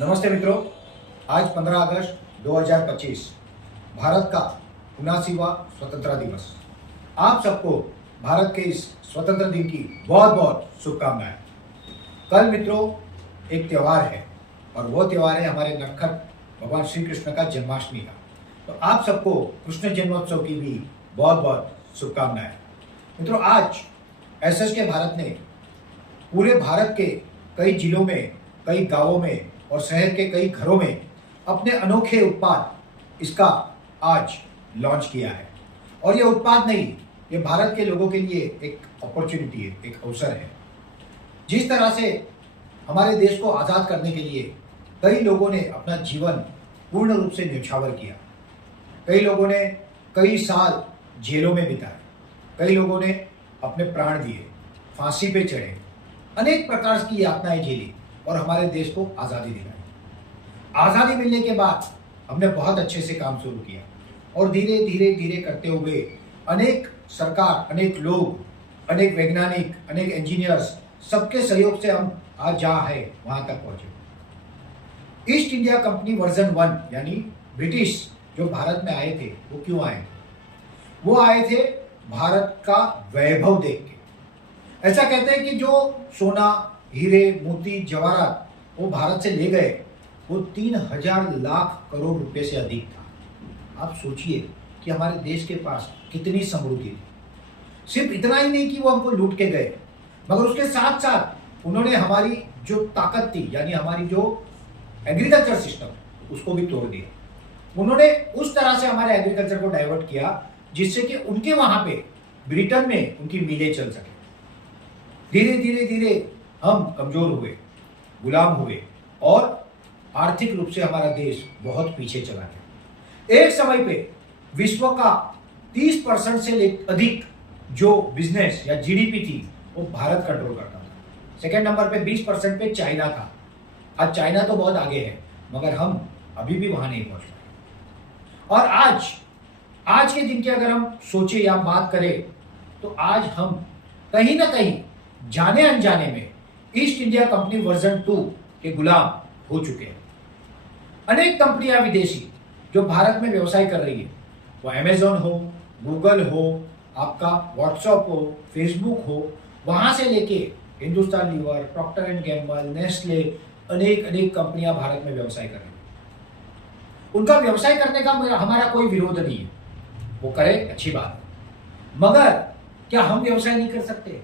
नमस्ते मित्रों, आज 15 अगस्त 2025 भारत का 79वां स्वतंत्रता दिवस। आप सबको भारत के इस स्वतंत्र दिन की बहुत बहुत शुभकामनाएं। कल मित्रों एक त्यौहार है और वो त्यौहार है हमारे नटखट भगवान श्री कृष्ण का जन्माष्टमी का। तो आप सबको कृष्ण जन्मोत्सव की भी बहुत बहुत शुभकामनाएं। मित्रों, आज एसएसके भारत ने पूरे भारत के कई जिलों में, कई गांवों में और शहर के कई घरों में अपने अनोखे उत्पाद इसका आज लॉन्च किया है। और ये उत्पाद नहीं, ये भारत के लोगों के लिए एक अपॉर्चुनिटी है, एक अवसर है। जिस तरह से हमारे देश को आज़ाद करने के लिए कई लोगों ने अपना जीवन पूर्ण रूप से न्यौछावर किया, कई लोगों ने कई साल जेलों में बिताए, कई लोगों ने अपने प्राण दिए, फांसी पे चढ़े, अनेक प्रकार की यातनाएं झेली और हमारे देश को आज़ादी दिलाई। आज़ादी मिलने के बाद हमने बहुत अच्छे से काम शुरू किया और धीरे धीरे धीरे करते हुए अनेक सरकार, अनेक लोग, अनेक वैज्ञानिक, अनेक इंजीनियर्स, सबके सहयोग से हम आज जहाँ है वहाँ तक पहुँचे। ईस्ट इंडिया कंपनी वर्जन 1 यानी ब्रिटिश जो भारत में आए थे, वो क्यों आए? वो आए थे भारत का वैभव देख के। ऐसा कहते हैं कि जो सोना, हीरे, मोती, जवाहरात वो भारत से ले गए, वो 3000 लाख करोड़ रुपए से अधिक था। आप सोचिए कि हमारे देश के पास कितनी समृद्धि थी। सिर्फ इतना ही नहीं कि वो हमको लूट के गए, मगर उसके साथ साथ उन्होंने हमारी जो ताकत थी, यानी हमारी जो एग्रीकल्चर सिस्टम, उसको भी तोड़ दिया। उन्होंने उस तरह से हमारे एग्रीकल्चर को डाइवर्ट किया जिससे कि उनके वहां पे ब्रिटेन में उनकी मिलें चल सके। धीरे धीरे धीरे हम कमजोर हुए, गुलाम हुए और आर्थिक रूप से हमारा देश बहुत पीछे चला गया। एक समय पे विश्व का 30% से अधिक जो बिजनेस या जीडीपी थी वो भारत कंट्रोल करता था। सेकेंड नंबर पे 20% पे चाइना था। आज चाइना तो बहुत आगे है, मगर हम अभी भी वहां नहीं पहुंच पाए। और आज के दिन की अगर हम सोचे या बात करें तो आज हम कहीं ना कहीं जाने अनजाने में ईस्ट इंडिया कंपनी वर्जन 2 के गुलाम हो चुके हैं। अनेक कंपनियां विदेशी जो भारत में व्यवसाय कर रही है, वो अमेजॉन हो, गूगल हो, आपका व्हाट्सएप हो, फेसबुक हो, वहां से लेके Hindustan Lever, Procter and Gamble, Nestle, अनेक कंपनियां भारत में व्यवसाय कर रही है। उनका व्यवसाय करने का हमारा कोई विरोध नहीं है, वो करे, अच्छी बात है। मगर क्या हम व्यवसाय नहीं कर सकते?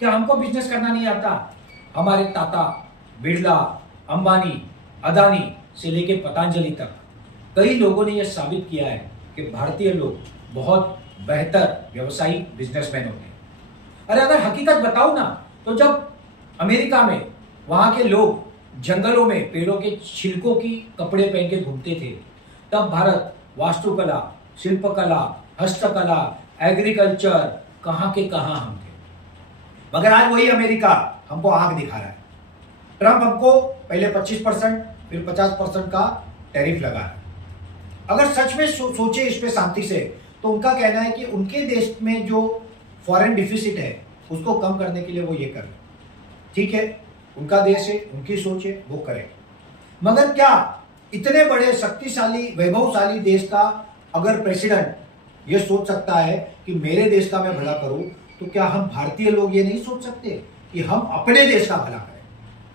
क्या हमको बिजनेस करना नहीं आता? हमारे ताता बिरला, अंबानी, अदानी से लेके पतंजलि तक कई लोगों ने यह साबित किया है कि भारतीय लोग बहुत बेहतर व्यवसायी बिजनेसमैन होते हैं। अरे अगर हकीकत बताऊं ना, तो जब अमेरिका में वहां के लोग जंगलों में पेड़ों के छिलकों की कपड़े पहन के घूमते थे, तब भारत वास्तुकला, शिल्पकला, हस्तकला, एग्रीकल्चर, कहां के कहां हम थे। मगर आज वही अमेरिका हमको आंख दिखा रहा है। ट्रंप हमको पहले 25% फिर 50% का टैरिफ लगा है। अगर सच में सोचे इस पे शांति से, तो उनका कहना है कि उनके देश में जो फॉरेन डिफिसिट है उसको कम करने के लिए वो ये कर रहे हैं। ठीक है, उनका देश है, उनकी सोच है, वो करे। मगर क्या इतने बड़े शक्तिशाली, वैभवशाली देश का अगर प्रेसिडेंट ये सोच सकता है कि मेरे देश का मैं भला करूं, तो क्या हम भारतीय लोग ये नहीं सोच सकते कि हम अपने देश का भला करें,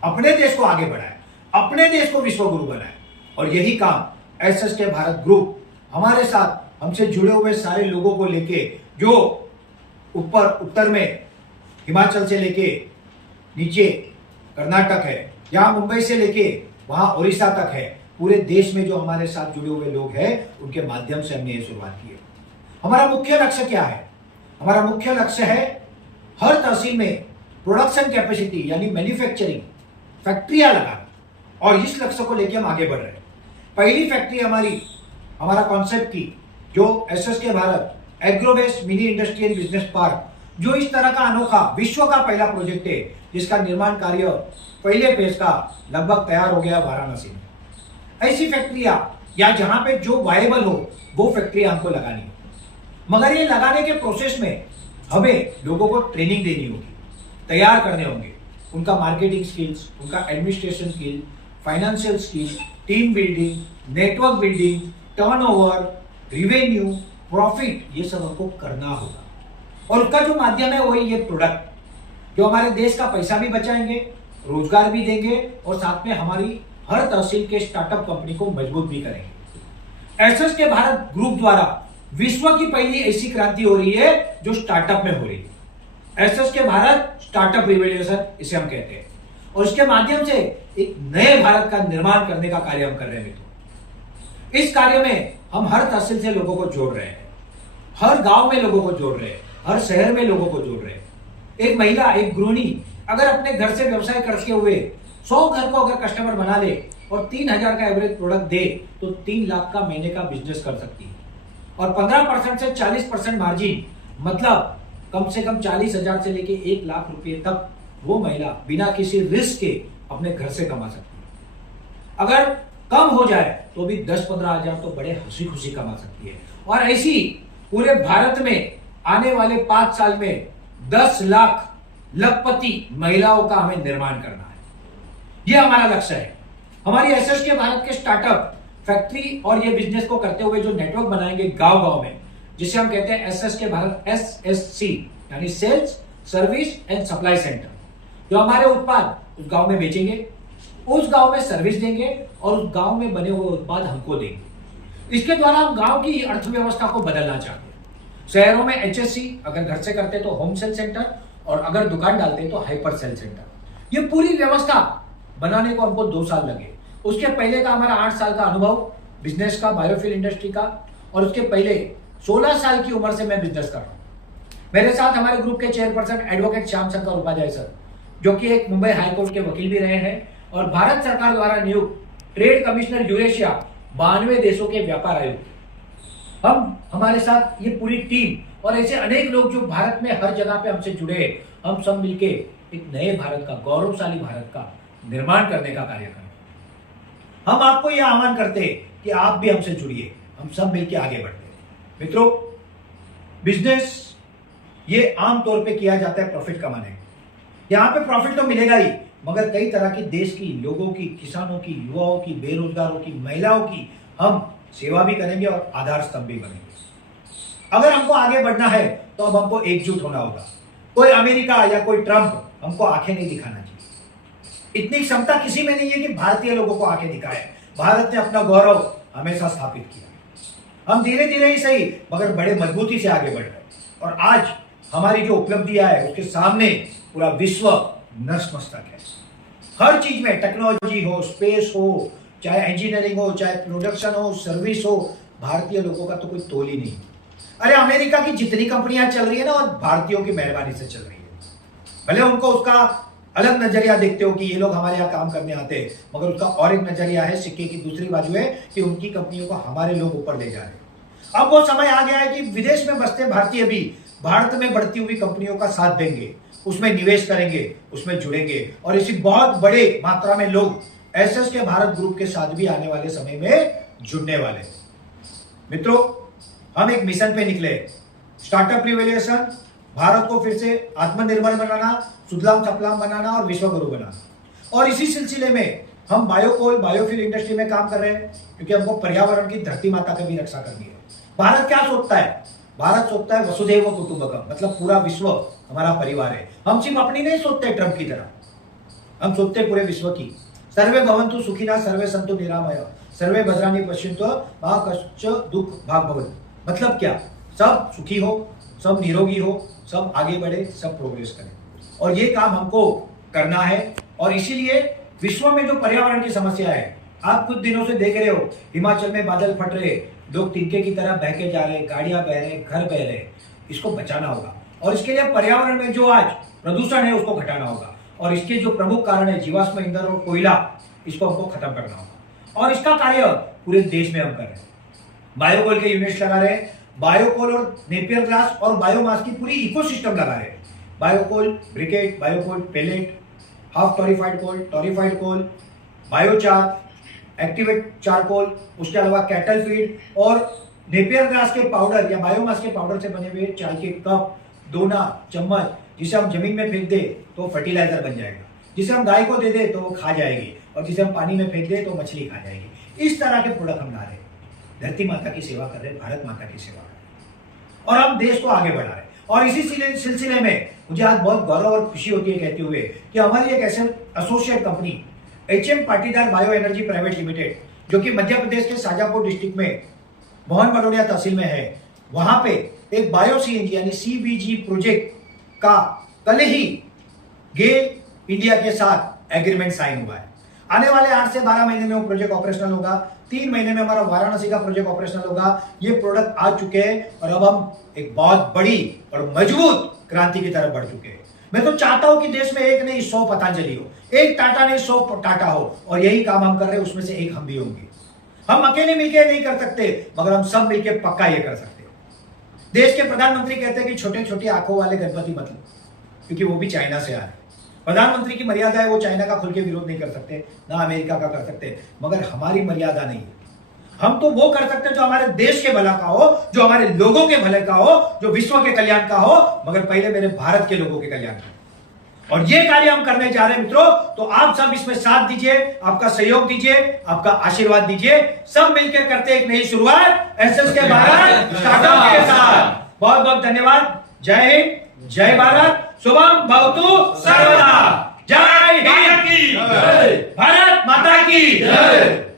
अपने देश को आगे बढ़ाएं, अपने देश को विश्व गुरु बनाएं? और यही काम एसएसके भारत ग्रुप हमारे साथ, हमसे जुड़े हुए सारे लोगों को लेके, जो ऊपर उत्तर में हिमाचल से लेके नीचे कर्नाटक है, यहाँ मुंबई से लेके वहां उड़ीसा तक है, पूरे देश में जो हमारे साथ जुड़े हुए लोग हैं, उनके माध्यम से हमने ये शुरुआत की है। हमारा मुख्य लक्ष्य क्या है? हमारा मुख्य लक्ष्य है हर तहसील में प्रोडक्शन कैपेसिटी यानी मैन्युफैक्चरिंग फैक्ट्रियां लगाना, और इस लक्ष्य को लेकर हम आगे बढ़ रहे हैं। पहली फैक्ट्री हमारा कॉन्सेप्ट की जो SSK Bharat agro-based mini industrial business park, जो इस तरह का अनोखा विश्व का पहला प्रोजेक्ट है, जिसका निर्माण कार्य पहले फेज का लगभग तैयार हो गया वाराणसी में। ऐसी फैक्ट्रियां या जहां पे जो वायबल हो वो फैक्ट्रियां हमको लगानी है। मगर ये लगाने के प्रोसेस में हमें लोगों को ट्रेनिंग देनी होगी, तैयार करने होंगे, उनका मार्केटिंग स्किल्स, उनका administration skill, financial skill, team building, network building, turnover, revenue, profit, ये सब हमको करना होगा। और उसका जो माध्यम है वही ये प्रोडक्ट, जो हमारे देश का पैसा भी बचाएंगे, रोजगार भी देंगे और साथ में हमारी हर तहसील के स्टार्टअप कंपनी को मजबूत भी करेंगे। एसएस के भारत ग्रुप द्वारा विश्व की पहली ऐसी क्रांति हो रही है जो स्टार्टअप में हो रही है। एसएस के भारत स्टार्टअप रिवॉल्यूशन इसे हम कहते हैं, और इसके माध्यम से एक नए भारत का निर्माण करने का कार्य हम कर रहे हैं मित्रों। इस कार्य में हम हर तहसील से लोगों को जोड़ रहे हैं, हर गांव में लोगों को जोड़ रहे हैं, हर शहर में लोगों को जोड़ रहे हैं। एक महिला, एक गृहिणी अगर अपने घर से व्यवसाय करते हुए 100 घर को अगर कस्टमर बना ले और 3,000 का एवरेज प्रोडक्ट दे तो 3 लाख का महीने का बिजनेस कर सकती है। और 15% से 40% मार्जिन, मतलब कम से कम 40,000 से लेके 1 लाख रुपए तक वो महिला बिना किसी रिस्क के अपने घर से कमा सकती है। अगर कम हो जाए तो भी 10-15 हजार तो बड़े हंसी खुशी कमा सकती है। और ऐसी पूरे भारत में आने वाले 5 साल में 10 लाख लखपति महिलाओं का हमें निर्माण करना है। यह हमारा लक्ष्य है। हमारी एसएस के भारत के स्टार्टअप फैक्ट्री और ये बिजनेस को करते हुए जो नेटवर्क बनाएंगे गांव गांव में, जिसे हम कहते हैं एसएस के भारत SSC, यानी sales service and supply centre, जो हमारे उत्पाद उस गांव में बेचेंगे, उस गांव में सर्विस देंगे और उस गांव में बने हुए उत्पाद हमको देंगे। इसके द्वारा हम गांव की अर्थव्यवस्था को बदलना चाहते हैं। शहरों में HSC, अगर घर से करते तो होम सेल सेंटर, और अगर दुकान डालते तो हाइपर सेल सेंटर। ये पूरी व्यवस्था बनाने को हमको 2 साल लगे। उसके पहले का हमारा 8 साल का अनुभव बिजनेस का, बायोफ्यूल इंडस्ट्री का, और उसके पहले 16 साल की उम्र से मैं बिजनेस कर रहा हूं। मेरे साथ हमारे ग्रुप के chairperson advocate Shyam Shankar Upadhyay sir, जो कि एक मुंबई हाईकोर्ट के वकील भी रहे हैं और भारत सरकार द्वारा नियुक्त ट्रेड कमिश्नर यूरेशिया 92 देशों के व्यापार आयुक्त। हमारे साथ ये पूरी टीम और ऐसे अनेक लोग जो भारत में हर जगह पे हमसे जुड़े, हम सब मिलके एक नए भारत का, गौरवशाली भारत का निर्माण करने का कार्य करें। हम आपको यह आह्वान करते हैं कि आप भी हमसे जुड़िए, हम सब मिलकर आगे बढ़ते हैं। मित्रों, बिजनेस ये आमतौर पे किया जाता है प्रॉफिट कमाने। यहां पे प्रॉफिट तो मिलेगा ही, मगर कई तरह की देश की, लोगों की, किसानों की, युवाओं की, बेरोजगारों की, महिलाओं की हम सेवा भी करेंगे और आधार स्तंभ भी बनेंगे। अगर हमको आगे बढ़ना है तो अब हमको एकजुट होना होगा। कोई अमेरिका या कोई ट्रंप हमको आंखें नहीं दिखाना चाहिए। इतनी क्षमता किसी में नहीं है कि भारतीय लोगों को आंखें दिखाए। भारत ने अपना गौरव हमेशा स्थापित किया। हम धीरे धीरे ही सही मगर बड़े मजबूती से आगे बढ़ रहे, और आज हमारी जो उपलब्धियां है उसके सामने पूरा विश्व नतमस्तक है। हर चीज में, टेक्नोलॉजी हो, स्पेस हो, चाहे इंजीनियरिंग हो, चाहे प्रोडक्शन हो, सर्विस हो, भारतीय लोगों का तो कोई तोल ही नहीं। अरे अमेरिका की जितनी कंपनियां चल रही है ना, और भारतीयों की मेहरबानी से चल रही है। भले उनको उसका अलग नजरिया देखते हो कि ये लोग हमारे यहाँ काम करने आते हैं, मगर उसका और एक नजरिया है, सिक्के की दूसरी बाजू है कि उनकी कंपनियों को हमारे लोग ऊपर ले जा रहे हैं। अब वो समय आ गया है कि विदेश में बसते भारतीय भी भारत में बढ़ती हुई कंपनियों का साथ देंगे, उसमें निवेश करेंगे, उसमें जुड़ेंगे, और इसी बहुत बड़े मात्रा में लोग एसएस के भारत ग्रुप के साथ भी आने वाले समय में जुड़ने वाले। मित्रों, हम एक मिशन पे निकले, स्टार्टअप रिवॉल्यूशन, भारत को फिर से आत्मनिर्भर बनाना, सुजलाम सफलाम बनाना और विश्व गुरु बनाना। और इसी सिलसिले में हम बायोकोल, बायोफ्यूल इंडस्ट्री में काम कर रहे हैं, क्योंकि हमको पर्यावरण की, धरती माता की भी रक्षा करनी है। भारत क्या सोचता है? भारत सोचता है वसुधैव कुटुंबकम, मतलब पूरा विश्व हमारा परिवार है। हम सिर्फ अपनी नहीं सोचते ट्रंप की तरह, हम सोचते पूरे विश्व की। सर्वे भवन्तु सुखिनः, सर्वे सन्तु निरामया, सर्वे भद्राणि पश्यन्तु मा कश्चित् दुःख भाग् भवेत्। मतलब क्या? सब सुखी हो, सब निरोगी हो, सब आगे बढ़े, सब प्रोग्रेस करें, और ये काम हमको करना है। और इसीलिए विश्व में जो पर्यावरण की समस्या है, आप कुछ दिनों से देख रहे हो, हिमाचल में बादल फट रहे, लोग तिनके की तरह बह के जा रहे, गाड़ियां बह रहे, घर बह रहे। इसको बचाना होगा, और इसके लिए पर्यावरण में जो आज प्रदूषण है उसको घटाना होगा, और इसके जो प्रमुख कारण है जीवाश्म ईंधन और कोयला, इसको हमको खत्म करना होगा। और इसका कार्य पूरे देश में हम कर रहे हैं। बायोकोल के यूनिट्स लगा रहे हैं, बायोकोल और नेपियर ग्लास और बायोमास की पूरी इकोसिस्टम लगा रहे हैं। Biocoal briquette, biocoal pellet, half torrefied coal, torrefied coal, biochar, activate charcoal, उसके अलावा कैटल फीड और नेपियर ग्रास के पाउडर या बायोमास के पाउडर से बने हुए चाय के कप, दोना, चम्मच, जिसे हम जमीन में फेंक दे तो फर्टिलाइजर बन जाएगा, जिसे हम गाय को दे दे तो वो खा जाएगी, और जिसे हम पानी में फेंक दें तो मछली खा जाएगी। इस तरह के प्रोडक्ट हम ला रहे हैं, धरती माता की सेवा कर रहे हैं, भारत माता की सेवा कर रहे हैं और हम देश को आगे बढ़ा रहे हैं। और इसी सिलसिले में मुझे आज बहुत गौरव और खुशी होती है कहते हुए कि हमारी एक ऐसे associate company HM Patidar bio energy private limited, जो कि मध्य प्रदेश के शाजापुर डिस्ट्रिक्ट में मोहन बडोडिया तहसील में है, वहां पे एक बायो CNG यानी CBG प्रोजेक्ट का कल ही गेल इंडिया के साथ एग्रीमेंट साइन हुआ है। आने वाले 8 से 12 महीने में वो प्रोजेक्ट ऑपरेशनल होगा। 3 महीने में हमारा वाराणसी का प्रोजेक्ट ऑपरेशनल होगा। ये प्रोडक्ट आ चुके हैं और अब हम एक बहुत बड़ी और मजबूत क्रांति की तरफ बढ़ चुके हैं। मैं तो चाहता हूं कि देश में एक नहीं 100 पतंजलि हो, एक टाटा नहीं 100 टाटा हो, और यही काम हम कर रहे हैं, उसमें से एक हम भी होंगे। हम अकेले मिलकर नहीं कर सकते, मगर हम सब मिलकर पक्का ये कर सकते हैं। देश के प्रधानमंत्री कहते हैं कि छोटे छोटी आंखों वाले गणपति मत लो, क्योंकि वो भी चाइना से आ रहे हैं। प्रधानमंत्री की मर्यादा है, वो चाइना का खुल के विरोध नहीं कर सकते, ना अमेरिका का कर सकते, मगर हमारी मर्यादा नहीं है। हम तो वो कर सकते हैं जो हमारे देश के भला का हो, जो हमारे लोगों के भले का हो, जो विश्व के कल्याण का हो, मगर पहले मेरे भारत के लोगों के कल्याण का। और ये कार्य हम करने जा रहे हैं मित्रों, तो आप सब इसमें साथ दीजिए, आपका सहयोग दीजिए, आपका आशीर्वाद दीजिए। सब मिलकर करते एक नई शुरुआत SS के भारत स्टार्टअप के साथ। बहुत बहुत धन्यवाद। जय हिंद, जय भारत, शुभम भवतु सर्वदा। जय हिंद, भारत माता की जय।